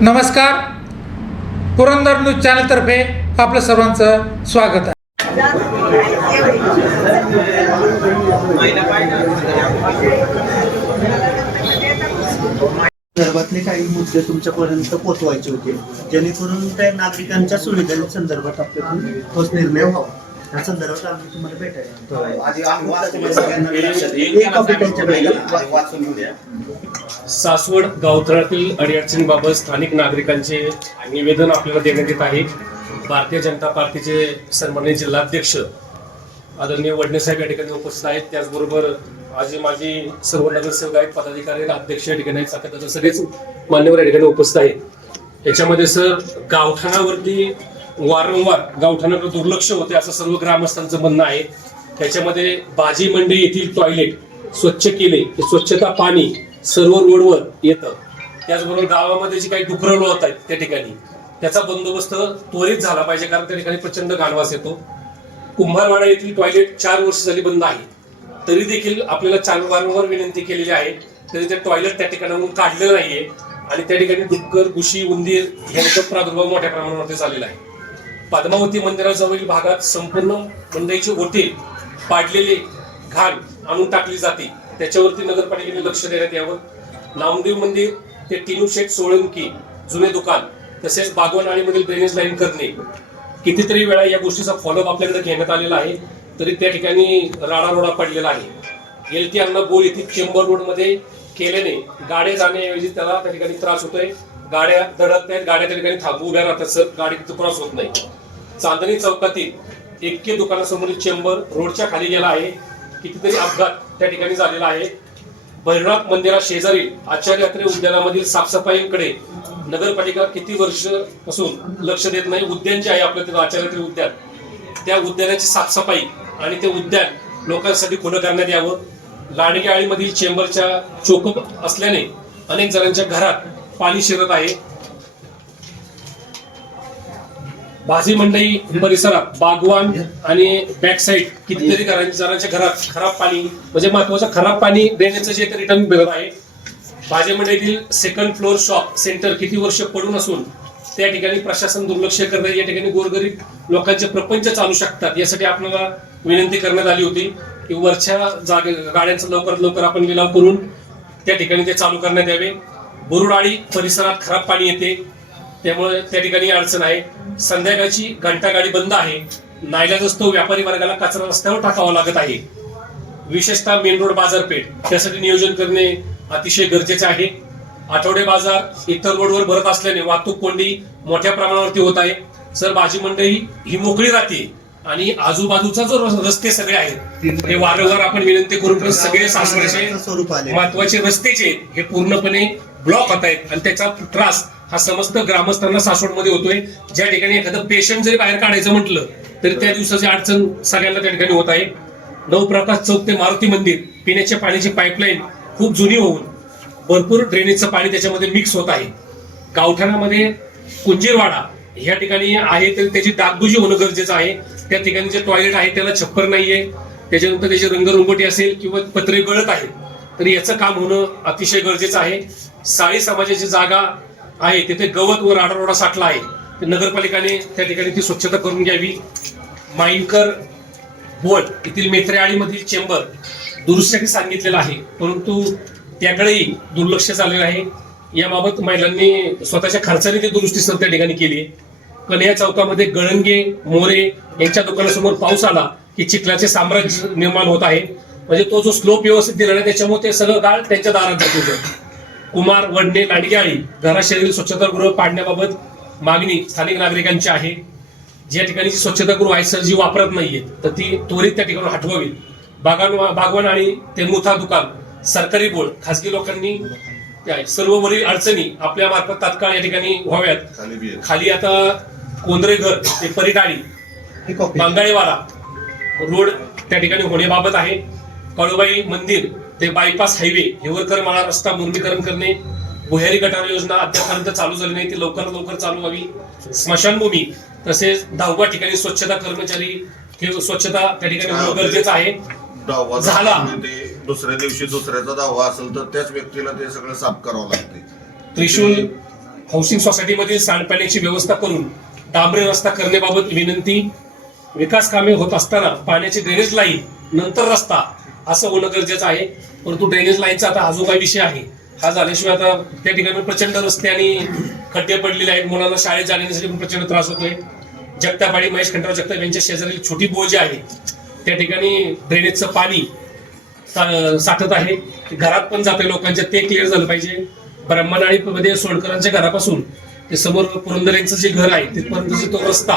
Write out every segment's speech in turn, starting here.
नमस्कार. पुरंदर न्यूज चॅनलतर्फे आपलं सर्वांचं स्वागत आहे. संदर्भातले काही मुद्दे तुमच्यापर्यंत पोहोचवायचे होते. जेणेकरून त्या नागरिकांच्या सुविधांच्या संदर्भात आपल्याकडून ठोस निर्णय व्हावा. त्या संदर्भात आम्ही तुम्हाला भेटायला आधी आम्ही वाचतो सगळ्यांना लक्षात येईल. एक कॉपी त्यांच्या भेटायला वाचून घेऊ द्या सासवड गावतळातील अडीअडचणीबाबत स्थानिक नागरिकांचे निवेदन आपल्याला देण्यात येत आहे. भारतीय जनता पार्टीचे सन्माननीय जिल्हाध्यक्ष आदरणीय वडणे साहेब या ठिकाणी उपस्थित आहेत. त्याचबरोबर आज माझी सर्व नगरसेवक आहेत पदाधिकारी आहेत, अध्यक्ष या ठिकाणी आहेत सगळेच मान्यवर या ठिकाणी उपस्थित आहेत. याच्यामध्ये सर गावठाणावरती वारंवार गावठाणाकडे दुर्लक्ष होते असं सर्व ग्रामस्थांचं म्हणणं आहे. त्याच्यामध्ये भाजी मंडई येथील टॉयलेट स्वच्छ केले की स्वच्छता पाणी सर्व रोडवर येतं. त्याचबरोबर गावामध्ये जी काही डुकरं होत आहेत त्या ठिकाणी त्याचा बंदोबस्त त्वरित झाला पाहिजे कारण त्या ठिकाणी प्रचंड गाणवास येतो. कुंभारवाडा येथील टॉयलेट चार वर्ष झाली बंद आहे. तरी देखील आपल्याला चार वारंवार विनंती केलेली आहे. तरी ते टॉयलेट त्या ठिकाणाहून काढलेलं नाहीये. आणि त्या ठिकाणी डुक्कर घुशी उंदीर यांचा प्रादुर्भाव मोठ्या प्रमाणावरती झालेला आहे. पद्मावती मंदिराजवळील भागात संपूर्ण मंडईची ओटे पाडलेले घाण आणून टाकली जाते. त्याच्यावरती नगरपालिकेने लक्ष देण्यात यावं. नामदेव मंदिर ते टिनू शेठ सोळंकी जुने दुकान तसेच बागवान ड्रेनेज लाईन करणे. कितीतरी वेळा या गोष्टीचा फॉलोअप आपल्याकडे घेण्यात आलेला आहे. तरी त्या ठिकाणी राडारोडा पडलेला आहे. एल टी अण्णा बोल येथील चेंबर रोडमध्ये केल्याने गाड्या जाण्याऐवजी त्याला त्या ठिकाणी त्रास होतोय. गाड्या धडकत नाहीत गाड्या त्या ठिकाणी थांबू उभ्या राहतात सर. गाडीचा क्रॉस होत नाही. चांदणी चौकातील एक्के दुकानासमोरील चेंबर रोडच्या खाली गेला आहे. कितीतरी अपघात त्या ठिकाणी झालेला आहे. भैरवनाथ मंदिरा शेजारी आचार्य अत्रे उद्यानामधील साफसफाईकडे नगरपालिका किती वर्षपासून लक्ष देत नाही? उद्यान जे आहे आपलं तिथं आचार्य अत्रे उद्यान. त्या उद्यानाची साफसफाई आणि ते उद्यान लोकांसाठी खुलं करण्यात यावं. लाडक्या आळीमधील चेंबरच्या चोकप असल्याने अनेक जणांच्या घरात पाणी शिरत आहे. भाजी मंडई परिसरात बागवान आणि बॅक साईड कितीतरी घरांच्या जणांच्या घरात खराब पाणी म्हणजे महत्वाचं खराब पाणी ड्रेनेजचं जे रिटर्न मिळत आहे भाजी मंडईतील सेकंड फ्लोअर शॉप सेंटर किती वर्ष पडून असून त्या ठिकाणी प्रशासन दुर्लक्ष करणे या ठिकाणी गोरगरीब लोकांचे प्रपंच चालू शकतात यासाठी आपल्याला विनंती करण्यात आली होती की वरच्या जागे गाड्यांचा लवकरात लवकर आपण लिलाव करून त्या ठिकाणी ते चालू करण्यात यावे. बोरुडाळी परिसरात खराब पाणी येते त्यामुळे त्या ठिकाणी अडचण आहे. संध्याकाळची घंटा गाडी बंद आहे. नाईलाजच तो व्यापारी वर्गाला कचरा रस्त्यावर टाकावा लागत आहे. विशेषतः मेन रोड बाजारपेठ त्यासाठी नियोजन करणे अतिशय गरजेचे आहे. आठवडे बाजार इतर रोडवर भरत असल्याने वाहतूक कोंडी मोठ्या प्रमाणावरती होत आहे. सर भाजी मंडई ही मोकळी राहते आणि आजूबाजूचा जो रस- रस्ते सगळे आहेत ते वारंवार आपण विनंती करून सगळे महत्त्वाचे रस्तेचे आहेत, हे पूर्णपणे ब्लॉक होत आहेत. आणि त्याचा त्रास हा समस्त ग्रामस्थांना सासवडमध्ये होतोय. ज्या ठिकाणी एखादं पेशंट जरी बाहेर काढायचं म्हटलं तरी त्या दिवसाची अडचण सगळ्यांना त्या ठिकाणी होत आहे. नवप्रकाश चौक ते मारुती मंदिर पिण्याच्या पाण्याची पाईपलाईन खूप जुनी होऊन भरपूर ड्रेनेजचं पाणी त्याच्यामध्ये मिक्स होत आहे. गावठाणामध्ये कुंजीरवाडा ह्या ठिकाणी आहे तर त्याची डागबुजी होणं गरजेचं आहे. त्या ठिकाणी जे टॉयलेट आहे त्याला छप्पर नाहीये. त्याच्यानंतर त्याची रंगरंगोटी असेल किंवा पत्रे गळत आहेत तर याचं काम होणं अतिशय गरजेचं आहे. साळी समाजाची जागा आहे तिथे गवत व राडारोडा साठला आहे. नगरपालिकाने त्या ठिकाणी ती स्वच्छता करून घ्यावी. माईनकर बोल येथील मेत्रेआळीमधील चेंबर दुरुस्तीसाठी सांगितलेलं आहे. परंतु त्याकडेही दुर्लक्ष झालेलं आहे. याबाबत महिलांनी स्वतःच्या खर्चाने ती दुरुस्ती सर त्या ठिकाणी केली आहे. कन्या चौकामध्ये गळंगे मोरे यांच्या दुकानासमोर पाऊस आला की चिखलाचे साम्राज्य निर्माण होत आहे. म्हणजे तो जो स्लोप व्यवस्थित दिला नाही त्याच्यामुळे ते सगळं गाळ त्यांच्या दारात जात होतं. कुमार वडणे लांडगेआळी घराशेरील स्वच्छतागृह पाडण्याबाबत मागणी स्थानिक नागरिकांची आहे. ज्या ठिकाणी जी स्वच्छतागृह आहे सर जी वापरत नाहीये तर ती त्वरित त्या ठिकाणी हटवावी. बागान बागवान आणि ते मुथा दुकान सरकारी बोर्ड खासगी लोकांनी त्या सर्व वरील अडचणी आपल्या मार्फत तात्काळ या ठिकाणी व्हाव्यात. खाली आता कोंदरे घर ते परिटाळी बांगाळेवाला रोड त्या ठिकाणी होण्याबाबत आहे. कळुबाई मंदिर ते बायपास हायवे हिवरकर माळा रस्ता मुर्मीकरण करणे भुयारी गटार योजना अद्यापर्यंत चालू झाली नाही ती लवकरात लवकर चालू व्हावी. स्मशानभूमी तसेच दहाव्या ठिकाणी स्वच्छता कर्मचारी हे स्वच्छता त्या ठिकाणी गरजेचं आहे. दहावा झाला. म्हणजे दुसऱ्या दिवशी दुसऱ्याचा दहावा असेल तर त्याच व्यक्तीला ते सगळं साफ करावं लागते. त्रिशूल हाऊसिंग सोसायटीमधील सांडपाण्याची व्यवस्था करून डांबरी रस्ता करण्याबाबत विनंती. विकास कामे होत असताना पाण्याची ड्रेनेज लाईन नंतर रस्ता असं होणं गरजेचं आहे. परंतु ड्रेनेज लाईनचा आता हा जो काही विषय आहे हा झाल्याशिवाय आता त्या ठिकाणी प्रचंड रस्ते आणि खड्डे पडलेले आहेत. मुलांना शाळेत जाण्यासाठी पण प्रचंड त्रास होतोय. जगतापाडी महेश खंडराव जगताप यांच्या शेजारी छोटी बोळ जी आहे. त्या ठिकाणी ड्रेनेजचं पाणी साठत आहे. घरात पण जाते लोकांच्या ते क्लिअर झालं पाहिजे. ब्रह्मनाळी मध्ये सोडकरांच्या घरापासून ते समोर पुरंदरेंचं जे घर आहे तिथपर्यंतचा तो रस्ता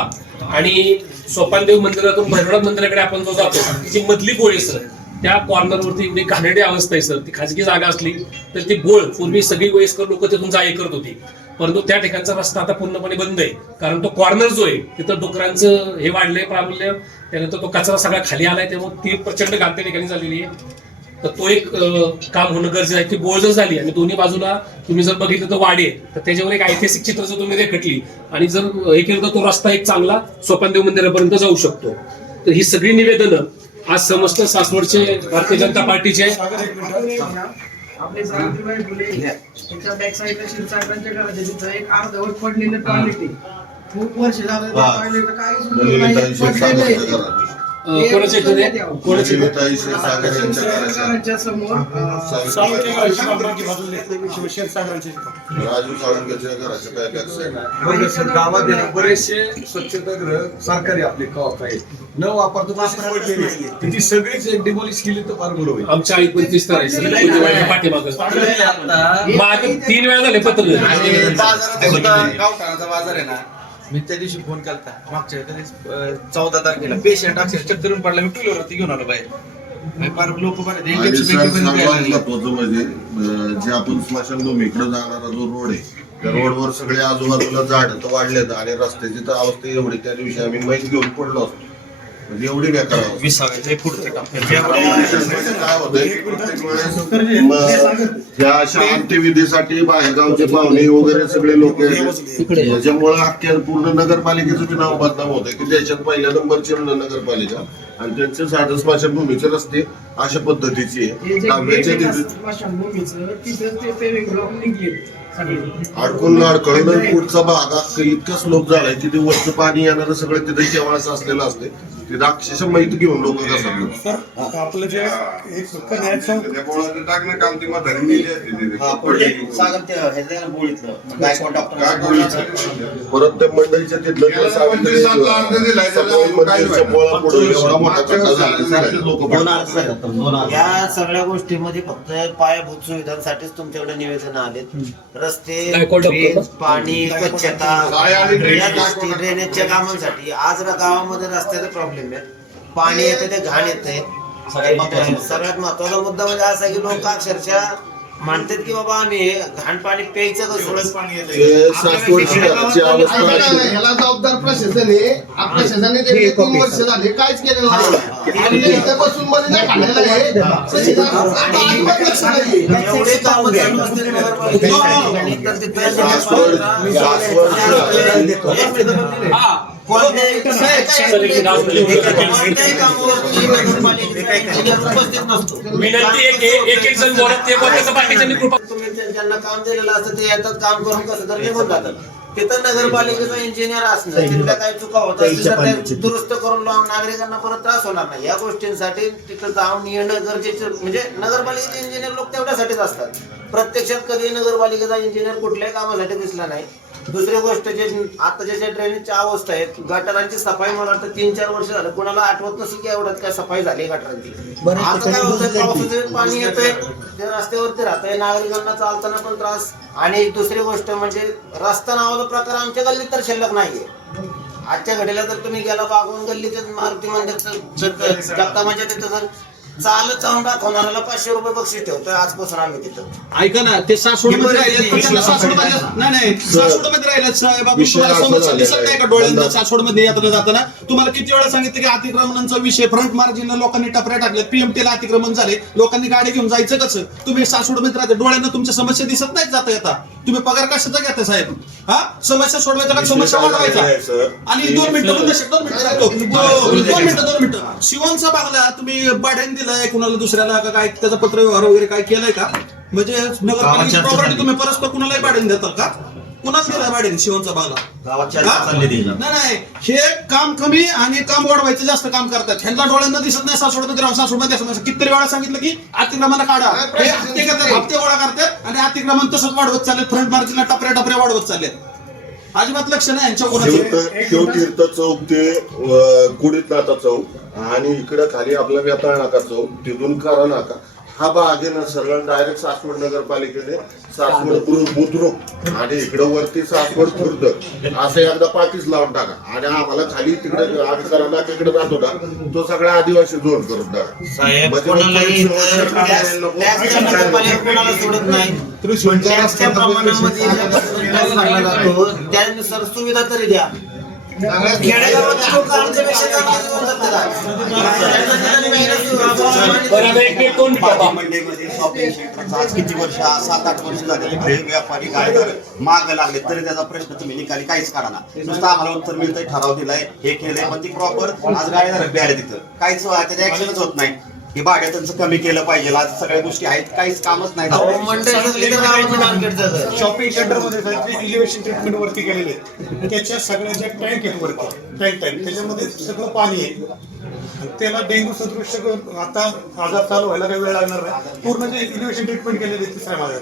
आणि सोपानदेव मंदिरातून भैरवनाथ मंदिराकडे आपण जो जातो तिची जी मधली गोळी सर त्या कॉर्नरवरती एवढी घाणेरडी अवस्था आहे सर ती खाजगी जागा असली तर ती बोळ पूर्वी सगळी वयस्कर लोक तिथून जा करत होती. परंतु त्या ठिकाणचा रस्ता आता पूर्णपणे बंद आहे. कारण तो कॉर्नर जो आहे तिथं डुकरांचं हे वाढलंय प्राबल्य. त्यानंतर तो कचरा सगळा खाली आलाय. त्यामुळे ती प्रचंड घाण त्या ठिकाणी झालेली आहे. तर तो एक काम होणं गरजेचं आहे. की बोळ जर झाली आणि दोन्ही बाजूला तुम्ही जर बघितलं तर वाडे आहे, तर त्याच्यावर एक ऐतिहासिक चित्र जर तुम्ही रेखटली आणि जर हे केलं तर तो रस्ता एक चांगला सोपानदेव मंदिरापर्यंत जाऊ शकतो. तर ही सगळी निवेदनं आज समस्त सासवडचे भारतीय जनता पार्टीचे. आपले सावित्रीबाई फुले त्याच्या बॅक साईडला घराच्या तिथं एक पडलेलं टॉयलेट खूप वर्ष झालं त्या टॉयलेट काहीच नाही, कोणाचे? कोणाचे समोर राजू साळुंकेच्या घराच्या काय बॅक गावात बरेचसे स्वच्छतागृह सरकारी आपले कॉप आहेत. न वापरता. ती ती सगळीच एक डिमॉलिश केली तर फार बरं होईल. आमच्या आई पंचवीस तर आहे सर दिवाळीच्या पाठीमागं. माझं तीन वेळा झाले पत्र. बाजार आहे ना मी त्या दिवशी फोन केलता. मागच्या चौदा तारखेला. पेशंट अक्षर चक्कर पडला. मी टू वरती घेऊन आलो बाहेर. फार लोक म्हणजे जे आपण स्मशानभूमीकडे जाणारा जो रोड आहे त्या रोडवर सगळे आजूबाजूला झाड तर वाढलेत आणि रस्त्याची तर अवस्था एवढी. त्या दिवशी आम्ही मैल घेऊन पडलो असतो. म्हणजे एवढी अवस्था विसाव्याचे पुढचे काम. काय होतंय ह्या अशा अंत्यविधीसाठी बाहेरगावचे पाहुणे वगैरे सगळे लोक त्याच्यामुळे अख्ख्या पूर्ण नगरपालिकेचं बी नाव बदनाम होतंय. की देशात पहिल्या नंबरची नगरपालिका. आणि त्यांचे साधं स्मशानभूमीचे रस्ते अशा पद्धतीचे हे. अडकून अडकळून पुढचा भाग इतका स्लोप झालाय की ते वरचं पाणी येणारं सगळं तिथे केव्हा असलेलं असते अक्षरशः माहिती घेऊन लोक कसं आपलं जे एक त्यामुळे ते टाकणं काम ती म्हातारी नेली असते तिथे. सागर ते ह्याचं बोलितलं गायकवाड काय डॉक्टर बोलायचं? परत त्या मंडळीच्या तिथलं ते सावित्री सफाई मंदिरच्या मुळापुढे एवढा मोठा खड्डा झाला? सारखे लोक दोन अर्ज. झाले. या सगळ्या गोष्टीमध्ये फक्त पायाभूत सुविधांसाठीच तुमच्याकडे निवेदन आलेत. रस्ते गायकवाड? पाणी स्वच्छता काय आणि ड्रेनेज या गोष्टी ड्रेनेजच्या कामांसाठी. आज गावामध्ये रस्त्याचा प्रॉब्लेम आहे पाणी येते ते घाण येते सगळ्यात महत्त्वाचा मुद्दा. म्हणजे असा आहे की लोक अक्षरशः म्हणतात की बाबा आम्ही हे घाण पाणी प्यायचं कसं पाणी अवस्था अशी. ह्याला जबाबदार प्रशासन आहे आपल्या प्रशासनाने ते तीन वर्ष झाले काहीच केलं नाही. आणि ते इथे बसून मध्ये नाही काढलेलं आहे. प्रशासन आता अजिबात लक्ष नाही. एवढे काम चालू असतील नगरपालिकेच्या ठिकाणी, तर तिथे सासवड सासवड कोणत्याही सर, नाव विनंती एक एक एक जण बोलत ते बोलण्याचं बाकीच्यांनी कृपा तुम्ही त्या- ज्यांना काम दिलेलं असतं ते येतात काम करून कसं तर निघून जातात. तिथं नगरपालिकेचा इंजिनियर असणं तिथल्या काही चुका होत दुरुस्त करून लावून नागरिकांना परत त्रास होणार नाही. या गोष्टींसाठी तिथं जाऊन येणं गरजेचं म्हणजे नगरपालिकेचे इंजिनियर लोक तेवढ्यासाठीच असतात. प्रत्यक्षात कधी नगरपालिकेचा इंजिनियर कुठल्याही कामासाठी दिसला नाही. दुसरी गोष्ट जे आताच्या ज्या ड्रेनेजच्या अवस्था आहेत गटारांची सफाई मला वाटतं तीन चार वर्ष झालं. कोणाला आठवत नसेल की एवढ्यात काय सफाई झाली गटारांची. आता काय होतंय पावसाचं पाणी येतंय ते रस्त्यावरती राहतंय नागरिकांना चालताना पण त्रास. आणि दुसरी गोष्ट म्हणजे रस्ता नावाचा प्रकार आमच्या गल्लीत तर शिल्लक नाहीये. आजच्या घडीला जर तुम्ही गेला बागवून गल्लीचे मारुती मंदिर जगतामाच्या तिथं जर चालत जाऊन दाखवणाऱ्याला पाचशे रुपये बक्षीस ठेवतोय. आजपासून आम्ही तिथं. ऐका ना ते सासवडमध्ये राहिले पण त्यांना नाही नाही. सासवडमध्ये राहिले साहेब आपण तुम्हाला समस्या दिसत नाही का. डोळ्यांना सासवडमध्ये यात्रा जाताना? तुम्हाला किती वेळा सांगितलं की अतिक्रमणांचा विषय फ्रंट मार्जिनला लोकांनी टपऱ्या टाकल्या पीएमटी ला अतिक्रमण झाले लोकांनी गाडी घेऊन जायचं कसं? तुम्ही सासवडमध्ये राहते डोळ्यांना तुमच्या समस्या दिसत नाही जाता येता. तुम्ही पगार कशाचा घेता साहेब? हा? समस्या सोडवायचा का? समस्या वाढवायचा? आणि दोन मिनिटं दोन मिनिटं दोन मिनिटं सांगतो दोन मिनिटं दोन मिनिटं. शिवणचा बागला तुम्ही भाड्याने दिलाय कुणाला दुसऱ्याला का काय? त्याचा पत्र व्यवहार वगैरे काय केलाय का? म्हणजे नगरपालिकेची प्रॉपर्टी तुम्ही परस्पर कुणालाही भाड्याने देता का? कुणाच दिलाय भाड्याने शिवणचा बांगला? गावात हा? चालली नाही नाही. हे काम कमी आणि काम वाढवायचं जास्त काम करतात. ह्यांना डोळ्यांना दिसत नाही सासवडमध्ये सासवडमध्ये असं कितीतरी वेळा सांगितलं की अतिक्रमण काढा. हे हप्ते करतात हप्ते गोळा करतात आणि अतिक्रमण तसंच वाढवत चालले फ्रंट मार्जिनला टपऱ्या टपऱ्या वाढवत चालले अजिबात लक्ष नाही यांच्या कोणाचं. शिवत- शिवतीर्थ चौक ते अं, कुडीतनाथा चौक. आणि इकडे खाली आपला व्यापार नाका चौक तिथून करा नाका. हा भाग आहे ना सरळ डायरेक्ट सासवड नगरपालिकेने सासवड बुद्रुक आणि इकडे वरती सासवड खुर्द. असं एकदा पाठीच लावून टाका. आणि आम्हाला खाली तिकडे आम्ही करा नाका इकडे जातो ना तो सगळा आदिवासी झोन करून टाका. त्यानुसार सुविधा तरी द्या. मंडईमध्ये शॉपिंग सेंटरचा आज किती वर्ष सात आठ वर्ष झाले व्यापारी गायदार माग लागले तरी त्याचा प्रश्न तुम्ही निकाली काहीच काढा ना. नुसतं आम्हाला उत्तर मिळतंय ठराव दिलाय हे केलंय पण ती प्रॉपर आज गायदार बी आले तिथं. काहीच त्याच्या ऍक्शनच होत नाही. हे भाड्या त्यांचं कमी केलं पाहिजे. आज सगळ्या गोष्टी आहेत. काहीच कामच नाही. अहो, मंडई सगळी तर गावाचं मार्केट जातं. शॉपिंग सेंटरमध्ये जे इलिव्हेशन ट्रीटमेंट वरती केलेले त्याच्या सगळ्या ज्या टँक आहेत वरती टँक टँक त्याच्यामध्ये सगळं पाणी आहे. आणि त्याला डेंग्यू सदृश आता आजार चालू व्हायला काही वेळ लागणार नाही. पूर्ण जे इलिव्हेशन ट्रीटमेंट केलेले आहे तिसऱ्या माझ्या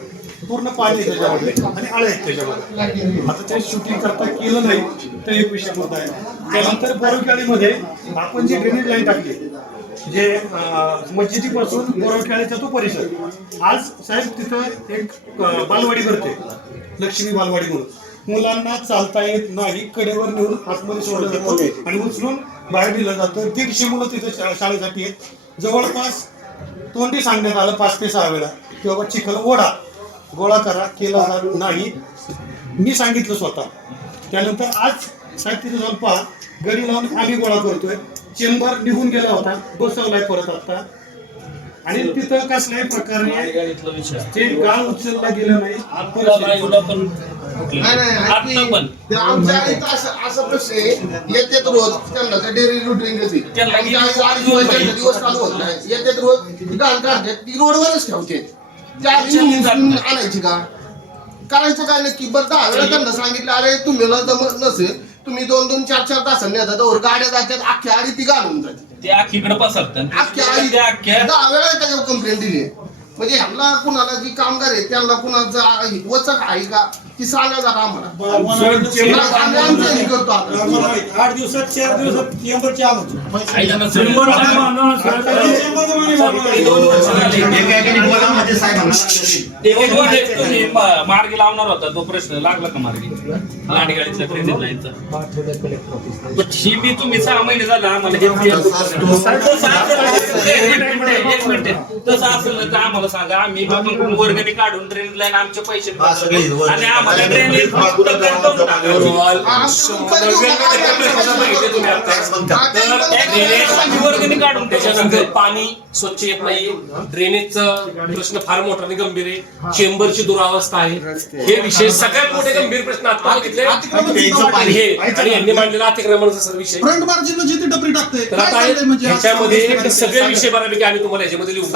पूर्ण पाणी आहे त्याच्यामध्ये आणि आळे आहेत त्याच्यामध्ये. आता ते शूटिंग करता केलं नाही तर एक विषय मुद्दा आहे. त्यानंतर बोरवखेळीमध्ये आपण जी ड्रेनेज लाईन टाकली जे मस्जिदीपासून बोरवखेळ्याचा तो परिसर. आज साहेब तिथं एक बालवाडी भरते. लक्ष्मी बालवाडी म्हणून. मुलांना चालता येत नाही कडेवर नेऊन आतमध्ये सोडलं जातं आणि उचलून बाहेर दिलं जातं. दीडशे मुलं तिथं शाळेसाठी आहेत. जवळपास तोंडी सांगण्यात आलं पाच ते सहा वेळा की बाबा चिखल ओढा. गोळा करा केला जात नाही. मी सांगितलं स्वतः. त्यानंतर आज साहेब तिथे जाऊन पहा. गडी लावून आम्ही गोळा करतोय. चेंबर निघून गेला होता बसवलाय परत आता. आणि तिथं कसल्याही प्रकारे ते गाळ उचलला गेलं नाही. नाही नाही आणखी ते आमच्या इथं असं असा प्रश्न आहे. येतात रोज. त्यांना रुटीन आमच्या वर्षाचा दिवस चालू होत नाही. येतात रोज. ती घाण काढतात ती रोडवरच ठेवते आणायची का? करायचं काय नक्की? बरं दहा वेळा त्यांना सांगितलं अरे तुम्हाला जमत नसेल तुम्ही दोन दोन चार चार तासांनी येतात वर गाड्या जातात अख्ख्या आडी ती घालून जाते. ते आखीकडे पसरतात. अख्ख्या आडी अख्ख्या दहा वेळा त्याच्यावर कंप्लेंट दिली. आहे. म्हणजे ह्यांना कुणाला जी कामगार आहे त्यांना कुणाचं वचक आहे का? ती सांगा जरा आम्हाला. आम्ही आमचं हे करतो आता. आठ दिवसात चार दिवसात चेंबरची आलो मार्गी लावणार होता तो प्रश्न लागला का मार्गी? लाईनचा ही मी तुम्ही सहा महिने झाला आम्हाला हे तसं असेल- ना तर आम्हाला सांगा आम्ही बाबा वर्गणी काढून ट्रेनिंग लाईन आमचे पैसे. आणि आम्हाला. ड्रेनेजची वर्गणी काढून त्याच्यानंतर पाणी स्वच्छ येत नाही ड्रेनेजचा प्रश्न फार मोठा आणि गंभीर आहे. चेंबरची दुरावस्था आहे. हे विषय सगळ्यात मोठे गंभीर प्रश्न आता आणि हे यांनी मांडलेला अतिक्रमणाचा सर विषय. फ्रंट मार्जिन जिथे टपरी टाकते तर आता म्हणजे ह्याच्यामध्ये सगळे विषय बऱ्यापैकी आम्ही तुम्हाला याच्यामध्ये लिहून.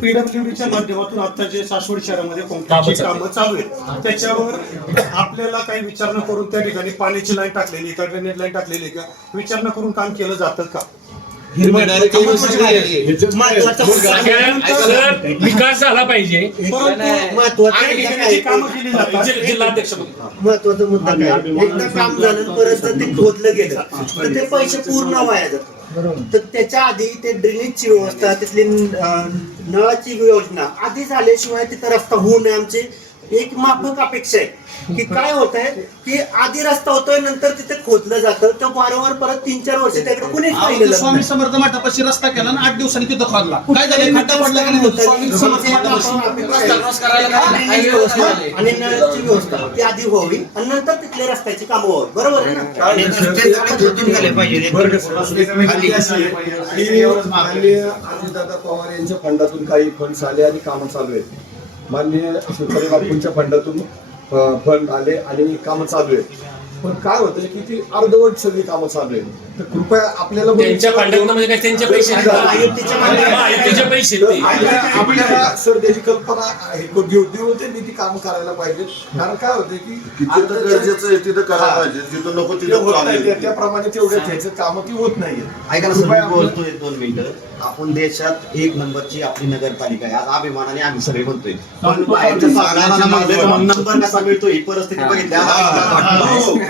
पीडब्ल्यूडीच्या माध्यमातून आता जे सासवड शहरामध्ये कोणत्याची कामं चालू आहेत त्याच्यावर आपल्याला काही विचार न करून त्या ठिकाणी पाण्याची लाईन टाकलेली का ड्रेनेज लाईन टाकलेली का? विचार न करून काम केलं जातं का? विकास झाला पाहिजे महत्त्वाचा मुद्दा काय? एकदा काम झालं परत ते खोदलं गेलं. तर ते पैसे पूर्ण वाया जातात. तर त्याच्या आधी ते ड्रेनेजची व्यवस्था तिथली नळाची योजना आधी झाल्याशिवाय तिथं रस्ता होऊ नये आमची. एक माफक अपेक्षा आहे की काय होत आहे की आधी रस्ता होतोय नंतर तिथे खोदलं जातं तर वारंवार परत तीन चार वर्ष त्याकडे कुणीच अहो, पाहिलं तो जात स्वामी नाही. समर्थ मठापाशी रस्ता केला आणि आठ दिवसांनी तिथं खोदला काय झालं खड्डा पडला का नाही स्वामी समर्थ मठापाशी ड्रेनेज व्यवस्था आणि नळाची व्यवस्था ती आधी व्हावी आणि नंतर तिथल्या रस्त्याची कामं व्हावी बरोबर आहे ना आणि गेले पाहिजे खाली. माननीय अजितदादा पवार यांच्या फंडातून काही फंड्स आले आणि कामं चालू आहेत माननीय सुखरे बापूंच्या फंडातून फंड आले आणि कामं चालू आहेत पण काय होतंय की ती अर्धवट सगळी कामं चालू आहेत. तर कृपया आपल्याला त्यांच्या फंडातनं म्हणजे काय त्यांचे पैसे आहेत? का? हा, पैसे आहेत ते. आपल्याला सर त्याची कल्पना हे करून घेऊ देऊन त्यांनी ती कामं करायला पाहिजे कारण काय होतंय की जिथं गरजेचं आहे तिथं करायला पाहिजे. जिथं नको ते तिथं होत नाही. चालेल. त्याप्रमाणे तेवढ्या घ्यायचं कामं ती होत नाहीये. ऐका ना सर कृपया मी आपलं- बोलतो एक दोन मिनिटं. आपण देशात एक नंबरची आपली नगरपालिका आहे. आज अभिमानाने आम्ही सगळे म्हणतोय. पण बाहेरच्या सांगणारा नंबर कसा मिळतो ही परिस्थिती बघितली. आज आम्हाला वाटतं.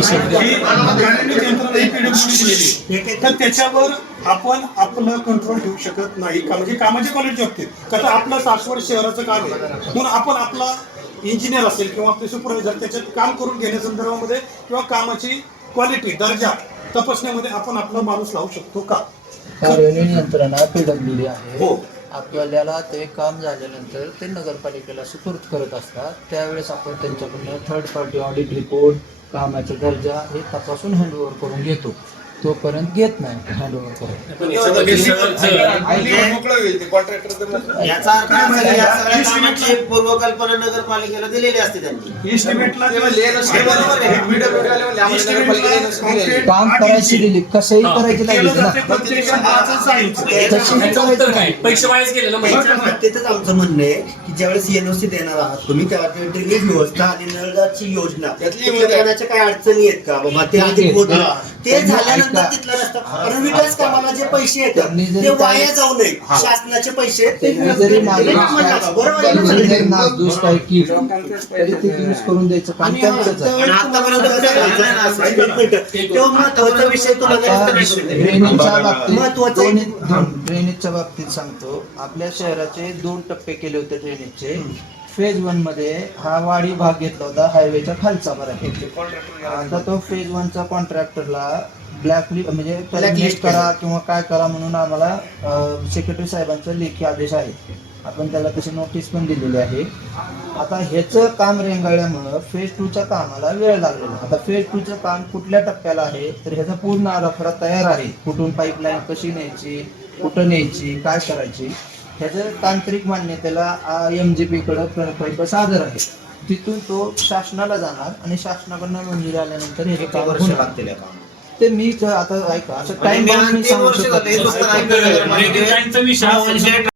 ही कार्यान्वित यंत्रणा ही दिलेली. तर त्याच्यावर आपण आपलं कंट्रोल ठेवू शकत नाही. का म्हणजे कामाची क्वालिटी बाबतीत कसं आपलं सासवड शहराचं काम आहे. म्हणून आपण आपला इंजिनियर असेल किंवा आपले सुपरवायझर त्याच्यात काम करून घेण्यासंदर्भामध्ये किंवा कामाची क्वालिटी दर्जा तपासण्यामध्ये आपण आपला माणूस लावू शकतो का? कार्यान्वयन यंत्रणा पीडब्ल्यूडी आहे. हो. आपल्याला ते काम झाल्यानंतर ते नगरपालिकेला सुपूर्द करत असतात. त्यावेळेस आपण त्यांच्याकडनं थर्ड पार्टी ऑडिट रिपोर्ट कामाचा दर्जा हे तपासून हँडओव्हर करून घेतो. तोपर्यंत घेत नाही हँडओव्हर करून पण याच्यामध्ये सगळं- याचा अर्थ असा की या सगळ्या कामाची पूर्वकल्पना नगरपालिकेला दिलेली असते त्यांनी. इस्टिमेटला काम करायची दिली. कसंही करायची लागली ना उत्तर काय? पैसे वायाच गेले ना म्हणजे तेच आमचं म्हणणं आहे की ज्यावेळेस एनओसी देणार आहात तुम्ही तेव्हा ते ड्रेनेज व्यवस्था आणि नळाची योजना. काही अडचणी आहेत का? बाबा ते आधी होत. ते झाल्यानंतर तिथला रस्ता कारण विकास कामाला जे पैसे येतात ते वाया काय- जाऊ नये. शासनाचे पैसे. बरोबर आहे ना तरी ते दुरुस्त करून द्यायचं काम आणि त्यांचंच आहे. आतापर्यंत महत्त्वाचा विषय ड्रेनेजच्या बाबतीत महत्वाचं ड्रेनेजच्या बाबतीत सांगतो. आपल्या शहराचे दोन टप्पे केले होते ड्रेनेजचे फेज वनमध्ये हा वाडी भाग घेतला होता हायवेच्या खालचा बऱ्यापैकी आता तो फेज वनचा कॉन्ट्रॅक्टरला ब्लॅक म्हणजे त्याला Blacklist लिस्ट करा किंवा काय करा म्हणून आम्हाला सेक्रेटरी साहेबांचा लेखी आदेश आहे आपण त्याला तशी नोटीस पण दिलेली आहे. आता ह्याचं काम रेंगाळल्यामुळं फेज टूच्या कामाला वेळ लागलेला. आता फेज टूचं काम कुठल्या टप्प्याला आहे? तर ह्याचा पूर्ण आराखडा तयार आहे. कुठून पाईपलाईन कशी न्यायची? कुठं न्यायची? काय करायची? ह्याचं तांत्रिक मान्यतेला एम जी पीकडं प्रकल्प सादर आहे तिथून तो शासनाला जाणार आणि शासनाकडनं मंजुरी आल्यानंतर हे काम वर्ष. लागतील या कामाला. ते मी आता ऐका असं आणि टाइम तीन वर्ष झाले. दुसरं हा, विषय